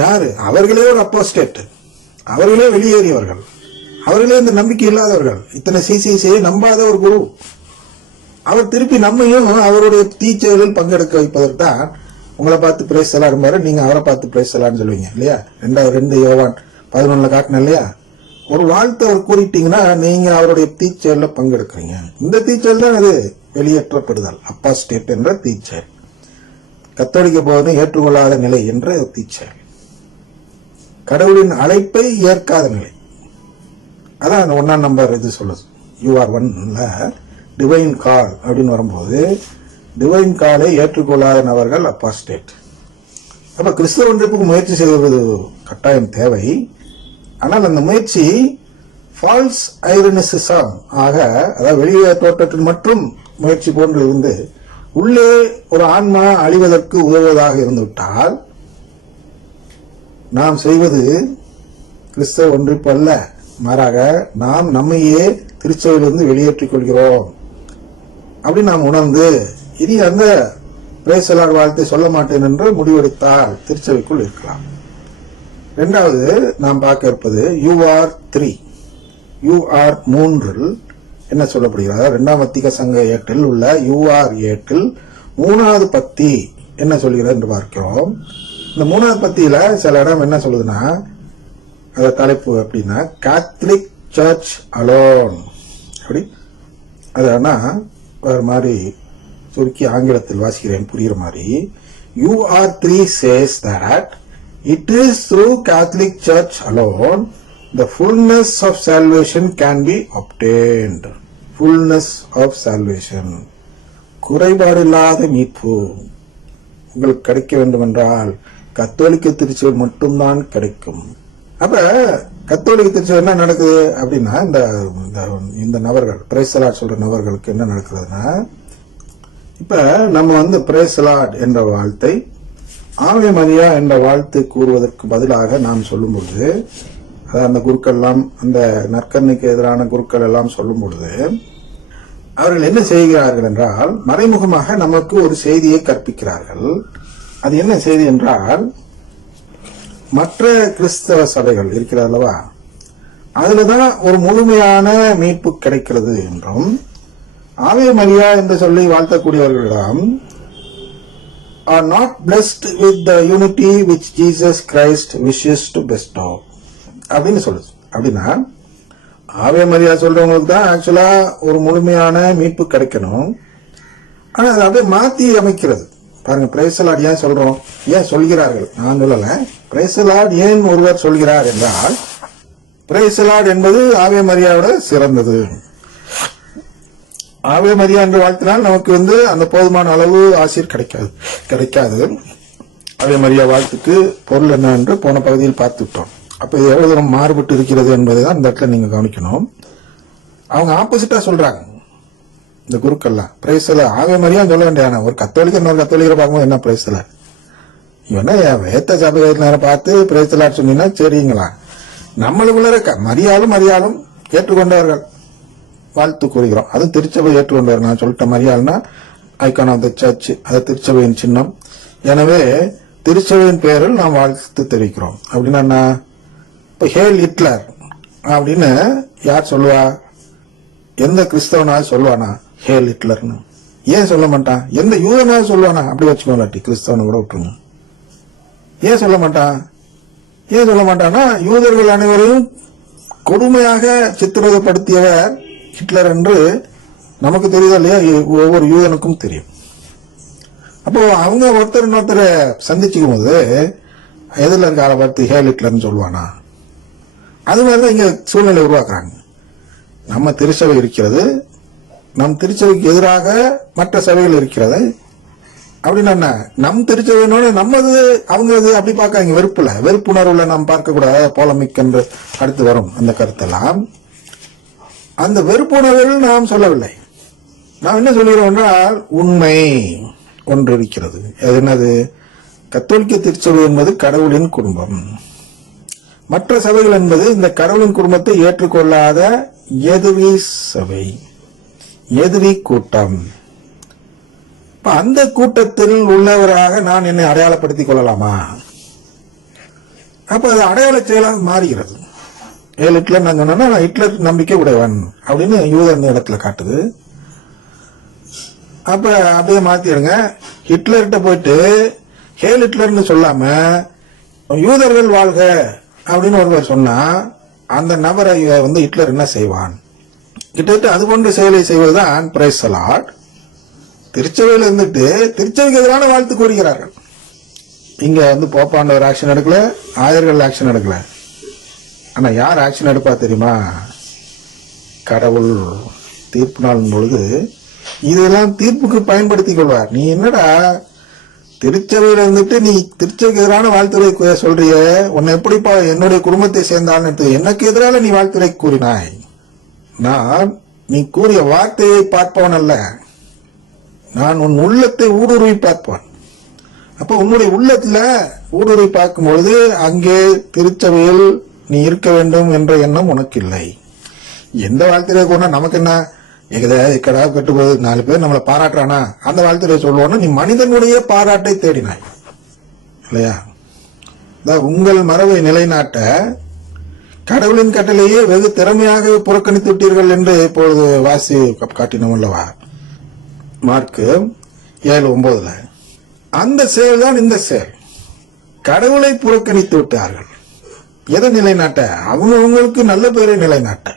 யாரு? அவர்களே ஒரு அப்போஸ்டேட், அவர்களே வெளியேறியவர்கள், அவர்களே இந்த நம்பிக்கை இல்லாதவர்கள், இத்தனை சிசிசியை நம்பாத ஒரு குரு. அவர் திருப்பி நம்மையும் அவருடைய தீச்செயலில் பங்கெடுக்க வைப்பதற்கு தான் உங்களை பார்த்து பிரேஸ் செல்லாடுமாரு, நீங்க அவரை பார்த்து பிரேஸ் செல்லான்னு சொல்லுவீங்க இல்லையா? 2 யோவான் 11 காட்டின இல்லையா? ஒரு வாழ்த்து அவர் கூறிட்டீங்கன்னா நீங்க அவருடைய தீச்செயல பங்கெடுக்கிறீங்க. இந்த தீச்செயல் தான் அது வெளியேற்றப்படுதல், அப்பாஸ்டேட் என்ற தீச்செயல், கத்தோலிக்க போவதை ஏற்றுக்கொள்ளாத நிலை என்ற தீச்செயல், கடவுளின் அழைப்பை ஏற்காத நிலை. அதான் அந்த 1ஆம் நம்பர் இது சொல்லுது. UR 1ல டிவைன் கால் அப்படின்னு வரும்போது டிவைன் காலை ஏற்றுக்கொள்ளாத நபர்கள் அப்பாஸ்டேட். அப்ப கிறிஸ்தவ ஒன்றிப்புக்கு முயற்சி செய்வது கட்டாயம் தேவை. ஆனால் அந்த முயற்சி ஃபால்ஸ் ஐரனிசிசம் ஆக, அதாவது வெளியே தோற்றத்தில் மட்டும் முயற்சி போன்று இருந்து உள்ளே ஒரு ஆன்மா அழிவதற்கு உதவுவதாக இருந்துவிட்டால் நாம் செய்வது கிறிஸ்தவ ஒன்றிப்பு அல்ல. மாறாக நாம் நம்மையே திருச்சபையிலிருந்து வெளியேற்றிக் கொள்கிறோம் அப்படின்னு நாம் உணர்ந்து இனி அந்த பிரேசலார் வாழ்த்தை சொல்ல மாட்டேன் என்று முடிவெடுத்தால் திருச்சபைக்குள் இருக்கலாம். இரண்டாவது நாம் பார்க்க இருப்பது UR 3. UR 3 என்ன சொல்லப்படுகிறது? 2ஆம் வத்திக்க சங்க ஏட்டில் உள்ள UR 8 3வது பத்தி என்ன சொல்கிறது என்று பார்க்கிறோம். இந்த 3வது பத்தியில சில இடம் என்ன சொல்லுதுன்னா, அந்த தலைப்பு அப்படின்னா கேத்தலிக் சர்ச் அலோன் அப்படி. அது ஒரு மாதிரி சுருக்கி ஆங்கிலத்தில் வாசிக்கிறேன் புரியுற மாதிரி. UR 3 says that it is through Catholic Church alone the fullness of salvation can be obtained. Fullness of salvation, குறைபாடில்லாத மீட்பு உங்களுக்கு கிடைக்க வேண்டும் என்றால் கத்தோலிக்க திருச்சபை மட்டும்தான் கிடைக்கும். அப்ப கத்தோலிக்க திருச்சபை என்ன நடக்குது அப்படின்னா, இந்த நபர்கள் பிரேசலாட் சொல்ற நபர்களுக்கு என்ன நடக்கிறதுனா, இப்ப நம்ம பிரேசலாட் என்ற வாழ்த்தை ஆவே மரியா என்ற வாழ்த்து கூறுவதற்கு பதிலாக நாம் சொல்லும் பொழுது, அந்த குருக்கள் எல்லாம், அந்த நற்கருணைக்கு எதிரான குருக்கள் எல்லாம் சொல்லும் பொழுது அவர்கள் என்ன செய்கிறார்கள் என்றால், மறைமுகமாக நமக்கு ஒரு செய்தியை கற்பிக்கிறார்கள். அது என்ன செய்தி என்றால், மற்ற கிறிஸ்தவ சபைகள் இருக்கிறது அல்லவா, அதுலதான் ஒரு முழுமையான மீட்பு கிடைக்கிறது என்றும், ஆவே மரியா என்று சொல்லி வாழ்த்தக்கூடியவர்களிடம் are not blessed with the unity which Jesus Christ wishes to bestow அப்படின்னு சொல்லுது. அப்படின்னா ஆவே மரியா சொல்றவங்களுக்கு தான் ஆக்சுவலா ஒரு முழுமையான மீட்பு கிடைக்கணும். ஆனா அதை அப்படியே மாத்தி அமைக்கிறது. பாருங்க, பிரேசலாட் ஏன் சொல்றோம், ஏன் சொல்கிறார்கள், நான் சொல்லல, பிரேசலாட் ஏன் ஒருவர் சொல்கிறார் என்றால், பிரேசலாட் என்பது ஆவே மரியாவோட சிறந்தது. ஆவே மரியா என்று வாழ்த்தினால் நமக்கு அந்த போதுமான அளவு ஆசிர் கிடைக்காது. ஆவே மரியா வாழ்த்துக்கு பொருள் என்ன என்று போன பகுதியில் பார்த்துட்டோம். அப்ப இது எவ்வளவு தூரம் மாறுபட்டு இருக்கிறது என்பதை தான் இந்த இடத்துல நீங்க கவனிக்கணும். அவங்க ஆப்போசிட்டா சொல்றாங்க இந்த குருக்கள்லாம். பிரேசல ஆவே மரியா சொல்ல வேண்டிய ஒரு கத்தோலிக்க இன்னொரு கத்தோலிக்கரை பார்க்கும்போது என்ன பிரேசல, இவனா வேத்த சபை பார்த்து பிரேசலாட் சொன்னீங்கன்னா சரிங்களா, நம்மளுக்குள்ள மரியாளும் ஏற்றுக்கொண்டவர்கள் வாழ்த்து கூறுகிறோம். அது திருச்சபை ஏற்றுக்கொண்டவர். நான் சொல்லிட்ட மரியாள்னா ஐகான் ஆஃப் த சர்ச், அது திருச்சபையின் சின்னம். எனவே திருச்சபையின் பெயரில் நாம் வாழ்த்து தெரிவிக்கிறோம். அப்படின்னா இப்ப ஹேல் ஹிட்லர் அப்படின்னு யார் சொல்லுவா? எந்த கிறிஸ்தவனாவது சொல்லுவானா ஹேல் ஹிட்லர்னு? ஏன் சொல்ல மாட்டான்? எந்த யூதனாவது சொல்லுவானா? அப்படி வச்சுக்கோலாட்டி கிறிஸ்தவனை கூட விட்டுருங்க. ஏன் சொல்ல மாட்டானா, யூதர்கள் அனைவரையும் கொடுமையாக சித்திரவதைப்படுத்தியவர் ஹிட்லர் என்று நமக்கு தெரியுதா இல்லையா? ஒவ்வொரு யூதனுக்கும் தெரியும். அப்போ அவங்க ஒருத்தர் சந்திச்சுக்கும் போது எதிரில் இருக்க ஆளை பார்த்து ஹேல் ஹிட்லர்னு சொல்லுவானா? அது மாதிரிதான் இங்க சூழ்நிலை உருவாக்குறாங்க. நம்ம திருச்சபை இருக்கிறது, நம் திருச்சபைக்கு எதிராக மற்ற சபைகள் இருக்கிறது. அப்படின்னா நம் திருச்சபையினோட நம்மது அவங்களது அப்படி பார்க்காங்க. வெறுப்புணர்வுல நாம் பார்க்க கூடாது. போலமிக் என்று அடுத்து வரும் அந்த கருத்தெல்லாம். அந்த வெறுப்புணர்வில் நாம் சொல்லவில்லை. நாம் என்ன சொல்கிறோம் என்றால், உண்மை ஒன்று இருக்கிறது. அது என்னது? கத்தோலிக்க திருச்சபை என்பது கடவுளின் குடும்பம். மற்ற சபைகள் என்பது இந்த கடவுளின் குடும்பத்தை ஏற்றுக்கொள்ளாத எதிரி சபை, எதிரி கூட்டம். அந்த கூட்டத்தில் உள்ளவராக நான் என்னை அடையாளப்படுத்திக் கொள்ளலாமா? அப்ப அது அடையாள செயலாக மாறுகிறது. ஹிட்லர் நான் சொன்னா நான் ஹிட்லர் நம்பிக்கை உடையவன் அப்படின்னு யூதர் இடத்துல காட்டுது. அப்ப அப்படியே மாத்திடுங்க. ஹிட்லர்கிட்ட போயிட்டு ஹேல் ஹிட்லர்னு சொல்லாம யூதர்கள் வாழ்க அப்படின்னு ஒருவர் சொன்னா அந்த நபரை ஹிட்லர் என்ன செய்வான்? கிட்டத்தட்ட அது போன்ற செயலை செய்வதுதான் பிரைஸ் தி லார்ட். திருச்சபையில் இருந்துட்டு திருச்சபைக்கு எதிரான வாழ்த்து கூறுகிறார்கள். இங்க போப்பாண்டவர் ஆக்ஷன் எடுக்கல, ஆயர்கள் ஆக்ஷன் எடுக்கல. ஆனா யார் ஆக்ஷன் எடுப்பா தெரியுமா? கடவுள் தீர்ப்பு நாளின் பொழுது இதெல்லாம் தீர்ப்புக்கு பயன்படுத்திக் கொள்வார். நீ என்னடா திருச்சபையில இருந்துட்டு நீ திருச்சபைக்கு எதிரான வாழ்த்துரை சொல்றிய, உன்னை எப்படிப்பா என்னுடைய குடும்பத்தை சேர்ந்தான்னு எனக்கு எதிரால நீ வாழ்த்துரை கூறினாய். நான் நீ கூறிய வார்த்தையை பார்ப்பவன் அல்ல, நான் உன் உள்ளத்தை ஊடுருவி பார்ப்பவன். அப்ப உன்னுடைய உள்ளத்துல ஊடுருவி பார்க்கும் பொழுது அங்கே திருச்சபையில் நீ இருக்க வேண்டும் என்ற எண்ணம் உனக்கு இல்லை. எந்த வாழ்த்துறை கூறினா நமக்கு என்ன எக்கடா கட்டும்போது 4 பேர் நம்மளை பாராட்டுறானா அந்த வாழ்த்துறை சொல்லுவோம்னா நீ மனிதனுடைய பாராட்டை தேடினாய் இல்லையா? உங்கள் மரபை நிலைநாட்ட கடவுளின் கட்டளையே வெகு திறமையாக புறக்கணித்து விட்டீர்கள் என்று இப்பொழுது வாசி காட்டினோம் அல்லவா? மார்க் 7:9. அந்த செயல் தான் இந்த செயல். கடவுளை புறக்கணித்து விட்டார்கள். எதை நிலைநாட்ட? அவங்களுக்கு நல்ல பேரை நிலைநாட்ட.